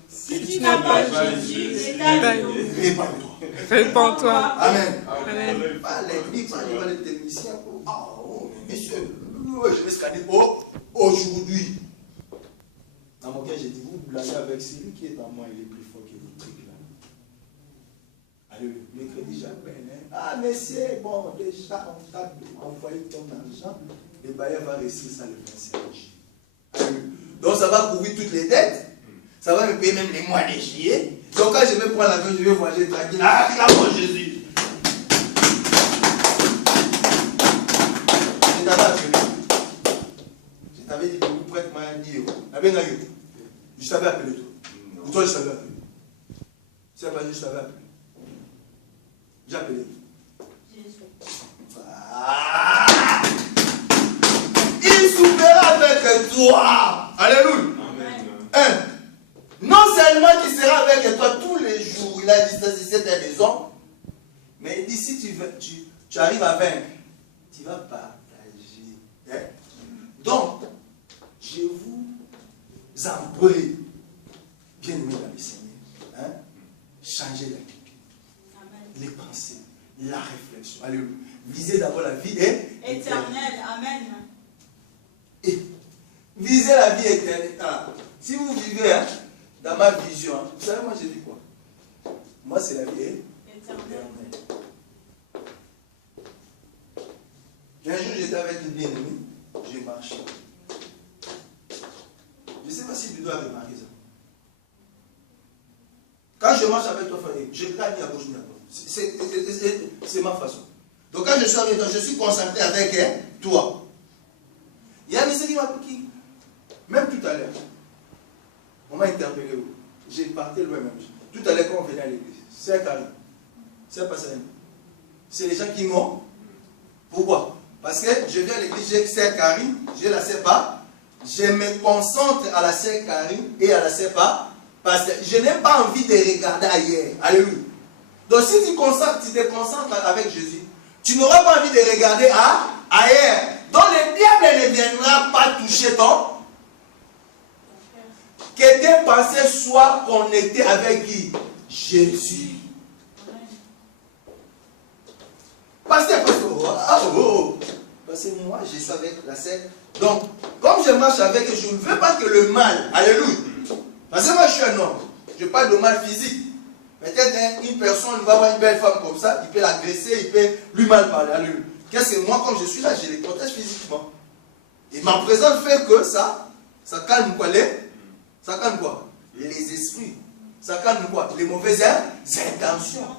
si tu n'as pas Jésus, répands-toi. Répands-toi. Amen. Amen. Pas l'église, pas les techniciens. Oh, monsieur, je vais scanner aujourd'hui. Dans mon cas, j'ai dit, vous blaguez avec celui qui est en moi, il est plus fort que vous trucs là. Alléluia. Mercredi, j'appelle. Ah, monsieur, bon, déjà, on t'a envoyé ton argent. Le bailleur va réussir ça le 25 juillet. Donc, ça va couvrir toutes les dettes. Ça va me payer même les mois de juillet. Donc, quand je vais prendre l'avion, je vais voyager tranquille. Ah, clame Jésus. Je t'avais appelé. Je t'avais dit que vous prêtez-moi un 10 €. Je t'avais appelé toi. Ou toi, je t'avais appelé. C'est pas juste je t'avais appelé. J'ai appelé. Ah! Il soupera avec toi. Alléluia. Amen. Non seulement qu'il sera avec toi tous les jours, il a dit ça, c'est cette maison, mais il dit si tu arrives à vaincre, tu vas partager. Hein? Donc, je vous en prie, bien aimé dans le Seigneur, hein? Changez la vie, les pensées, la réflexion. Alléluia. Visez d'abord la vie éternelle. Amen. Et visez la vie éternelle. Ah, si vous vivez dans ma vision, vous savez, moi j'ai dit quoi? Moi c'est la vie éternelle. Un jour j'étais avec une bien-aimée, j'ai marché. Je ne sais pas si tu dois remarquer ça. Quand je marche avec toi, je ne regarde ni à gauche ni à droite. C'est ma façon. Donc quand je suis avec toi, je suis concentré avec toi. Il y a un monsieur qui m'a pris. Même tout à l'heure, on m'a interpellé. J'ai parti loin même. Tout à l'heure, quand on venait à l'église, c'est un carré. C'est pas ça. C'est les gens qui m'ont. Pourquoi? Parce que je viens à l'église, j'ai sœur Karine, je la sais pas. Je me concentre à la sœur Karine et à la sœur pas. Parce que je n'ai pas envie de regarder ailleurs. Alléluia. Donc si tu te concentres avec Jésus, tu n'auras pas envie de regarder ailleurs. Donc le diable ne viendra pas toucher ton. Que tes pensées soient connectées avec qui? Jésus. Parce que moi je suis avec la sœur. Donc, comme je marche avec elle, je ne veux pas que le mal, alléluia. Parce que moi je suis un homme, je parle de mal physique. Peut-être une personne va voir une belle femme comme ça, il peut l'agresser, il peut lui mal parler, alléluia. Qu'est-ce que moi, comme je suis là, je les protège physiquement. Et ma présence fait que ça calme quoi ça calme quoi? Les esprits. Ça calme quoi? Les mauvaises intentions.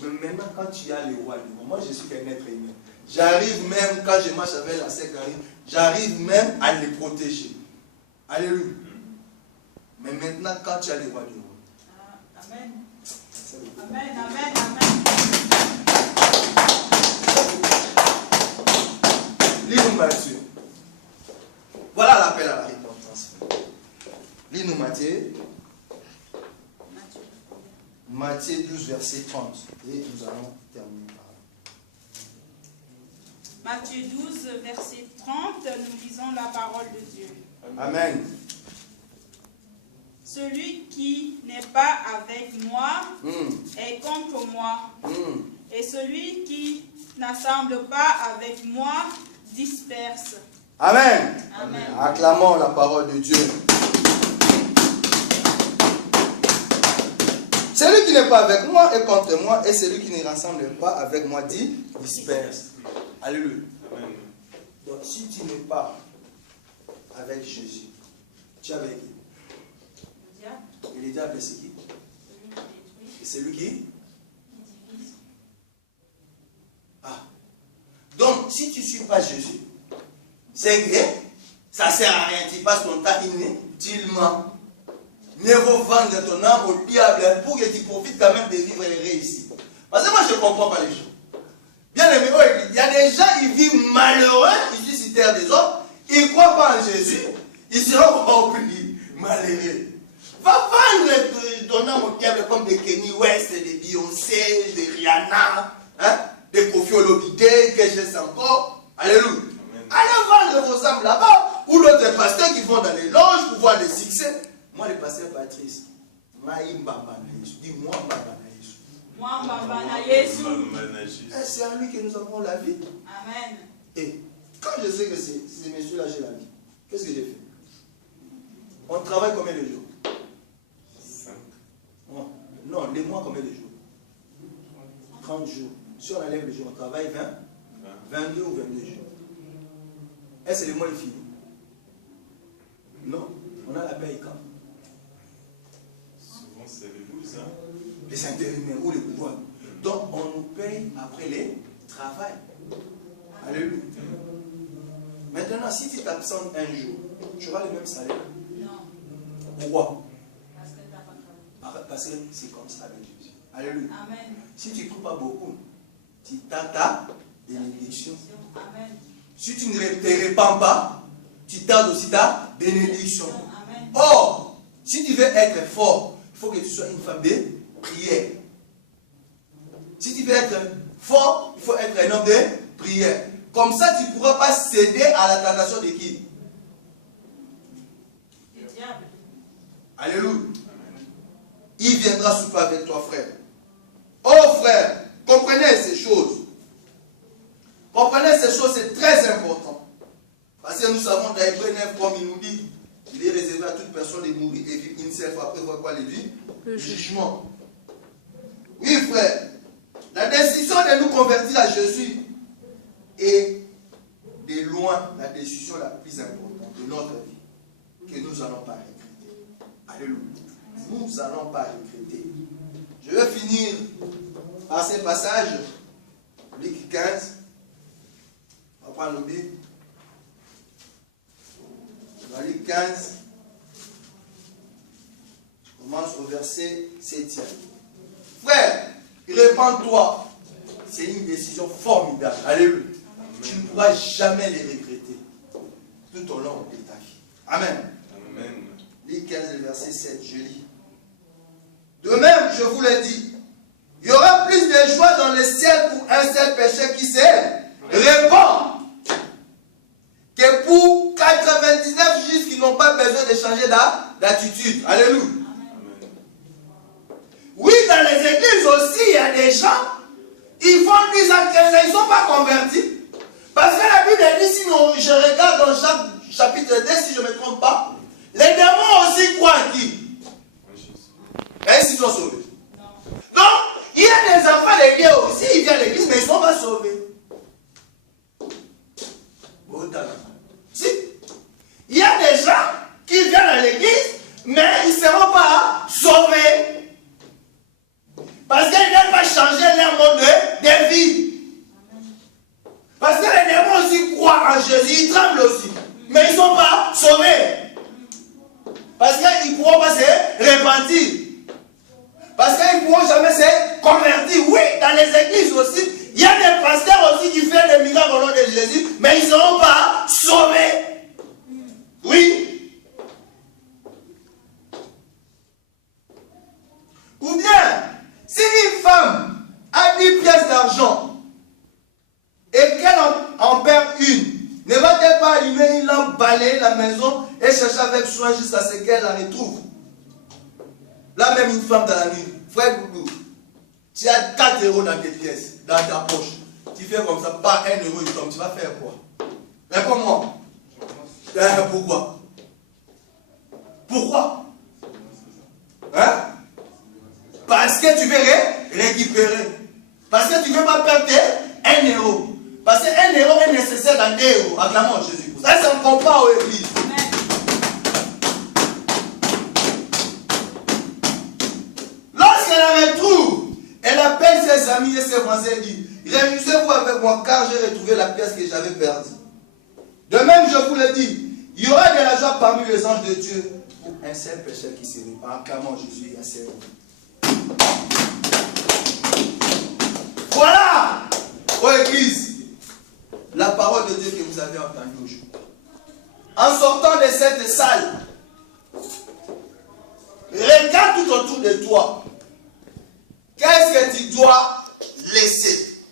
Mais maintenant, quand tu as les rois, moi je suis qu'un être humain. J'arrive même, quand je marche avec la sœur Karine, j'arrive même à les protéger. Alléluia. Mais maintenant, quand tu as les rois du roi. Amen. Amen, amen, amen. Lis-nous Matthieu. Voilà l'appel à la repentance. Lis-nous Matthieu. Matthieu 12, verset 30. Et nous allons terminer par là. Matthieu 12, verset 30, nous lisons la parole de Dieu. Amen. Celui qui n'est pas avec moi est contre moi. Et celui qui n'assemble pas avec moi disperse. Amen. Amen. Acclamons la parole de Dieu. Celui qui n'est pas avec moi est contre moi, et celui qui ne rassemble pas avec moi disperse. Alléluia. Amen. Donc si tu n'es pas avec Jésus, tu es avec qui? Et le diable, c'est qui? Et c'est lui qui? Ah. Donc, si tu ne suis pas Jésus, c'est vrai, ça ne sert à rien. Tu passes ton temps inutilement. Ne faut vendre ton âme au diable pour que tu profites quand même de vivre et de réussir. Parce que moi, je ne comprends pas les gens. Bien aimé, il y a des gens, ils vivent malheureux ici sur terre des hommes. Ils ne croient pas en Jésus. Ils seront encore plus malheureux. Va vendre ton âme au diable comme des Kenny West, des Beyoncé, des Rihanna, hein, des Kofi Olomide, que je sais encore. Alléluia. Amen. Allez vendre vos âmes là-bas. Ou d'autres pasteurs qui vont dans les loges pour voir des succès. Moi, le pasteur Patrice, dis-moi c'est à lui que nous avons la vie. Amen. Et quand je sais que ces messieurs-là, j'ai la vie, qu'est-ce que j'ai fait? On travaille combien de jours? 5. Non, les mois combien de jours? 30 jours. Si on enlève les jours, on travaille 22 ou 22 jours. Est-ce que le mois est fini? Non. On a la paye quand? Souvent, c'est les 12. Hein? Les intérimaires ou les pouvoirs. Donc, on nous paye après les travail. Alléluia. Maintenant, si tu t'absentes un jour, tu auras le même salaire? Non. Pourquoi? Parce que tu n'as pas travaillé. Parce que c'est comme ça avec Jésus. Alléluia. Amen. Si tu ne pries pas beaucoup, tu t'as ta bénédiction. Amen. Si tu ne te répands pas, tu tardes aussi ta bénédiction. Amen. Or, si tu veux être fort, il faut que tu sois une femme de prière. Si tu veux être fort, il faut être un homme de prière. Comme ça, tu ne pourras pas céder à la tentation de qui? Le diable. Alléluia. Il viendra souper avec toi, frère. Oh, frère, comprenez ces choses. Comprenez ces choses, c'est très important. Parce que nous savons dans Hébreux 9, comme il nous dit, il est réservé à toute personne de mourir et vivre une seule fois après voir quoi les vies? Le jugement. Oui, frère. La décision de nous convertir à Jésus est de loin la décision la plus importante de notre vie, que nous n'allons pas regretter. Alléluia. Nous n'allons pas regretter. Je vais finir par ces passages. Luc 15. On va prendre le Bible. Dans Luc 15, je commence au verset 7. Frère, répands-toi. C'est une décision formidable. Alléluia. Tu ne pourras jamais les regretter tout au long de ta vie. Amen. Amen. Luc 15, verset 7, je lis. De même, je vous le dis, il y aura plus de joie dans le ciel pour un seul péché qui se répand que pour 99 juifs qui n'ont pas besoin de changer d'attitude. Alléluia. Amen. Oui, dans les églises aussi, il y a des gens, ils font 10 ans, 15 ans, ils ne sont pas convertis. Parce que la Bible dit, si je regarde dans Jacques chapitre 2, si je ne me trompe pas, les démons aussi croient en qui? Est-ce qu'ils sont sauvés? Non. Donc, il y a des enfants de Dieu aussi, ils viennent à l'église, mais ils ne sont pas sauvés. Si. Il y a des gens qui viennent à l'église, mais ils ne seront pas sauvés. Parce qu'ils ne viennent pas changer leur mode de vie. Parce que les démons aussi croient en Jésus, ils tremblent aussi. Mais ils ne sont pas sauvés. Parce qu'ils ne pourront pas se repentir. Parce qu'ils ne pourront jamais se convertir. Oui, dans les églises aussi, Il y a des pasteurs aussi qui font des miracles au nom de Jésus, mais ils ne seront pas sauvés. Oui. Ou bien, si une femme a 10 pièces d'argent et qu'elle en perd une, ne va-t-elle pas allumer une lampe, balayer la maison et chercher avec soin jusqu'à ce qu'elle la retrouve? Là même une femme dans la nuit, frère Goudou, tu as 4 euros dans tes pièces, dans ta poche. Tu fais comme ça, pas 1 euro, il tombe, tu vas faire quoi? Réponds-moi. Pourquoi? Pourquoi? Hein? Parce que tu veux récupérer. Parce que tu ne veux pas perdre 1 euro. Parce que 1 euro est nécessaire dans 2 euros. Acclamons Jésus. Ça, c'est un compas aux églises. Lorsqu'elle la retrouve, elle appelle ses amis et ses voisins et dit: réunissez-vous avec moi car j'ai retrouvé la pièce que j'avais perdue. De même, je vous le dis, il y aura de la joie parmi les anges de Dieu pour un seul pécheur qui se répand. Acclamons Jésus et à ses rois. Voilà, ô Église, la parole de Dieu que vous avez entendue aujourd'hui. En sortant de cette salle, regarde tout autour de toi. Qu'est-ce que tu dois laisser?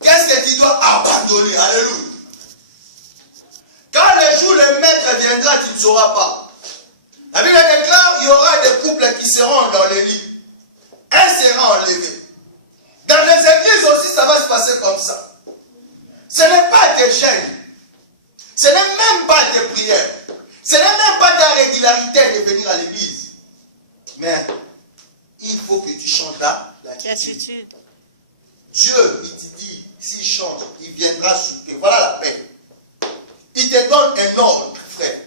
Qu'est-ce que tu dois abandonner? Alléluia. Quand le jour le maître viendra, tu ne sauras pas. La Bible déclare qu'il y aura des couples qui seront dans les lits. Un sera enlevé. Dans les églises aussi, ça va se passer comme ça. Ce n'est pas tes chaînes. Ce n'est même pas tes prières. Ce n'est même pas ta régularité de venir à l'église. Mais il faut que tu changes l'attitude. Dieu, il te dit, s'il change, il viendra souper. Voilà la paix. Il te donne un ordre, frère.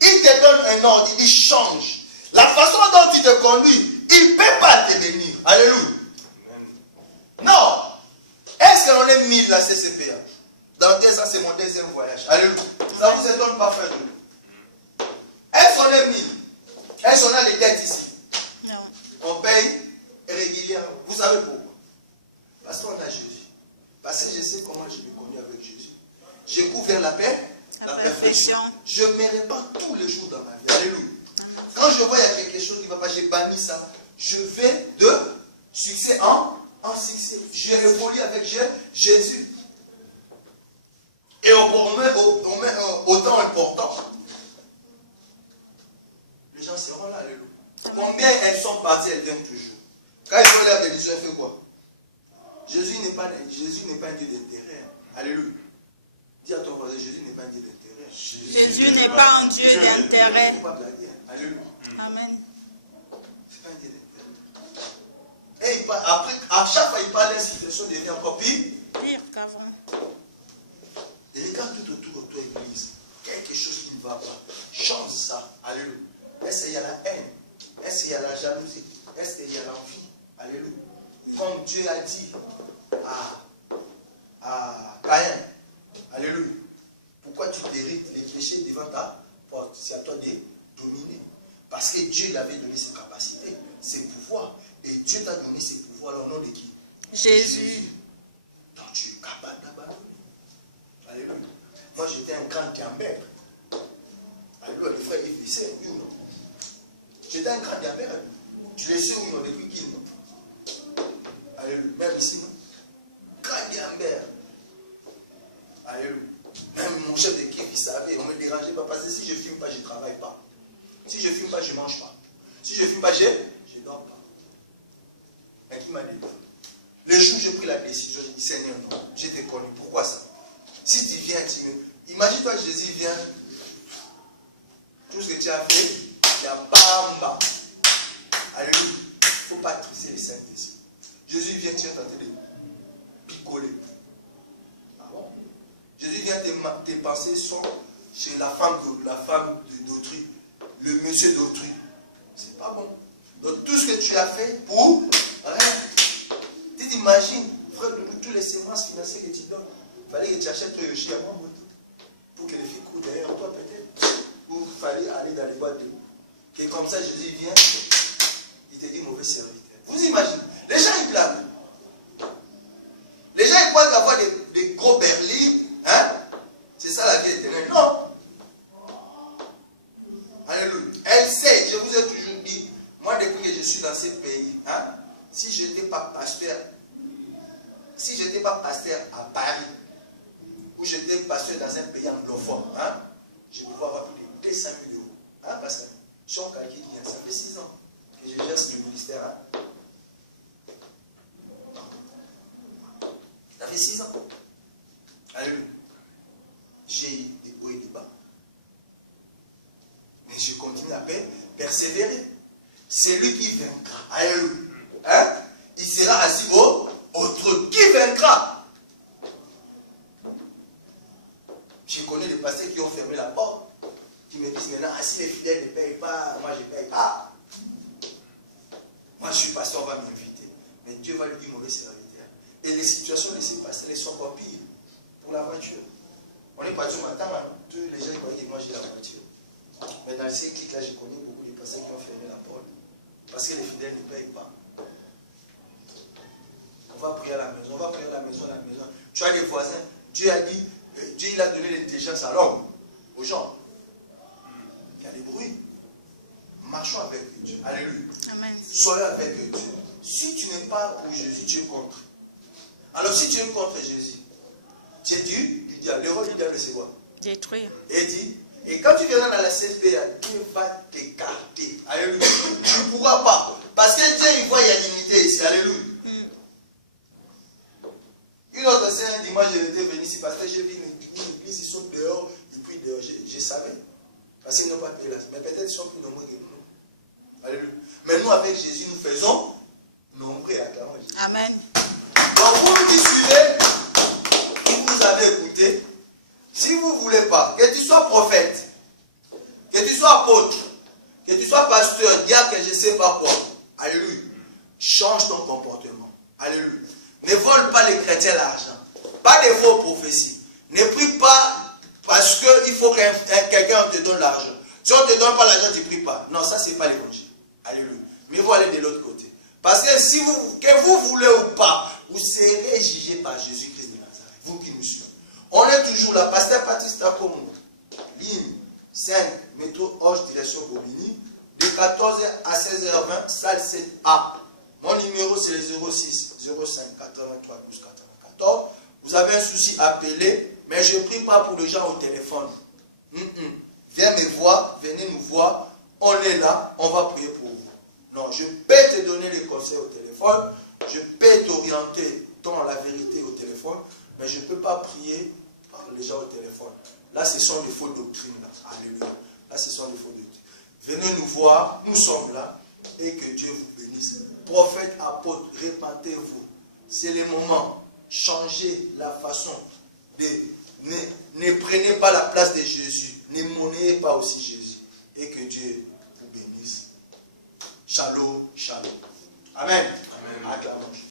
Il te donne un ordre, il dit change. La façon dont il te conduit, il ne peut pas te bénir. Alléluia. Non. Est-ce que l'on est 1000 la CCPA? Dans 2 ans, c'est mon 2e voyage. Alléluia. Ça ne vous étonne pas, frère. Est-ce qu'on est 1000? Est-ce qu'on a les dettes ici? Non. On paye régulièrement. Vous savez pourquoi? Parce qu'on a Jésus. Parce que je sais comment je me connu avec Jésus. J'ai couvert la paix, la perfection. Je me répands tous les jours dans ma vie. Alléluia. Quand je vois qu'il y a quelque chose qui ne va pas, j'ai banni ça. Je vais de succès en succès. Je évolue avec Jésus. Et on met autant important. Les gens seront là, alléluia. Combien elles sont parties, elles viennent toujours. Quand ils font la bénédiction, elle fait quoi? Jésus n'est pas un Dieu d'intérêt. Alléluia. Dis à ton voisin, Jésus n'est pas un Dieu d'intérêt. Jésus n'est pas un Dieu d'intérêt. Il ne faut pas blaguer. Alléluia. Amen. C'est pas un Dieu d'intérêt. Et après, à chaque fois, il parle d'une situation qui devient encore pire qu'avant. Et regarde tout autour de toi, église. Quelque chose qui ne va pas. Change ça. Alléluia. Est-ce qu'il y a la haine? Est-ce qu'il y a la jalousie? Est-ce qu'il y a l'envie? Alléluia. Comme Dieu a dit à Caïn. Alléluia. Pourquoi tu t'hérites les péchés devant ta porte? C'est à toi de dominer. Parce que Dieu l'avait donné ses capacités, ses pouvoirs. Et Dieu t'a donné ses pouvoirs au nom de qui? Jésus. Donc tu es capable d'abandonner. Alléluia. Moi j'étais un grand gambère. Alléluia, les frères ils disaient, oui ou non? J'étais un grand gambère. Tu le sais ou non depuis qu'il non? Alléluia. Même ici non? Grand gambère. Alléluia. Même mon chef d'équipe, il savait, on ne me dérangeait pas. Parce que si je ne filme pas, je ne travaille pas. Si je ne filme pas, je ne mange pas. Si je ne filme pas, je ne dors pas. Mais qui m'a dit? Le jour où j'ai pris la décision, j'ai dit, Seigneur, non, je t'ai connu. Pourquoi ça? Si tu viens, imagine-toi que Jésus vient, tout ce que tu as fait, il y a bamba. Alléluia. Il ne faut pas triser les Saint-Esprit. Jésus vient, tu es tenté de picoler. Ah bon? Jésus vient, tes pensées sont chez la femme d'autrui, le monsieur d'autrui. C'est pas bon. Donc tout ce que tu as fait pour rien. Tu t'imagines, frère, tous les semences financières que tu donnes. Il fallait que tu achètes ton Yoshi à moi, pour que les filles courent derrière toi peut-être. Ou il fallait aller dans les boîtes de nuit. Et comme ça, Jésus vient, il te dit mauvais serviteur. Vous imaginez, les gens ils blaguent. je peux avoir plus de 200 000 euros. Hein, parce que si on calcule bien, ça fait 6 ans que je gère ce ministère. Hein. Ça fait 6 ans. Alléluia. J'ai eu des hauts et des bas. Mais je continue à persévérer. C'est lui qui vaincra. Alléluia. Hein? Il sera assis au trône. Qui vaincra? Je connais des pasteurs qui ont fermé la porte, qui me disent maintenant, ah, si les fidèles ne payent pas, moi je ne paye pas. Moi je suis pasteur, on va m'inviter. Mais Dieu va lui dire mauvais serviteur. Et les situations de ces pasteurs sont encore pires pour la voiture. On est parti au matin, tous les gens croyaient que moi j'ai la voiture. Mais dans ces clics-là, je connais beaucoup de pasteurs qui ont fermé la porte parce que les fidèles ne payent pas. On va prier à la maison, on va prier à la maison, Tu as des voisins, Dieu a dit, Dieu il a donné l'intelligence à l'homme, aux gens. Il y a des bruits. Marchons avec Dieu. Alléluia. Amen. Soyons avec Dieu. Si tu n'es pas pour Jésus, tu es contre. Alors si tu es contre Jésus, tu es Dieu, il dit, le rôle du diable c'est quoi? Détruire. Et dit, et quand tu viendras dans la CSP, Dieu va t'écarter. Alléluia. Tu ne pourras pas. Parce que Dieu, il voit, il y a l'unité ici. Alléluia. Une autre c'est un dimanche, j'étais venu ici parce que j'ai vu une église, ils sont dehors, et puis dehors, je savais. Parce qu'ils n'ont pas payé la. Mais peut-être ils sont plus nombreux que nous. Alléluia. Mais nous, avec Jésus, nous faisons nombreux et acclamons Jésus. Amen. Donc vous qui suivez, qui vous avez écouté, si vous ne voulez pas, que tu sois prophète, que tu sois apôtre, que tu sois pasteur, diacre, que je ne sais pas quoi, alléluia, change ton comportement. Alléluia. Ne vole pas les chrétiens l'argent. Pas de faux prophéties. Ne prie pas parce qu'il faut que quelqu'un te donne l'argent. Si on ne te donne pas l'argent, tu ne pries pas. Non, ça, ce n'est pas l'évangile. Alléluia. Mais il faut aller de l'autre côté. Parce que si que vous voulez ou pas, vous serez jugé par Jésus-Christ de Nazareth. Vous qui nous suivez. On est toujours là. Pasteur Patrice Takomou, ligne 5, métro Hoche, direction Bobigny, de 14h à 16h20, salle 7A. Mon numéro c'est le 06 05 83 12 94. Vous avez un souci, appelez, mais je ne prie pas pour les gens au téléphone. Viens me voir, venez nous voir, on est là, on va prier pour vous. Non, je peux te donner les conseils au téléphone, je peux t'orienter dans la vérité au téléphone, mais je ne peux pas prier par les gens au téléphone. Là, ce sont des fausses doctrines. Là. Alléluia. Là, ce sont des fausses doctrines. Venez nous voir, nous sommes là, et que Dieu vous bénisse. Prophète, apôtre, répandez-vous. C'est le moment. Changez la façon de... Ne prenez pas la place de Jésus. Ne monnayez pas aussi Jésus. Et que Dieu vous bénisse. Shalom, shalom. Amen. Amen. Acclamons.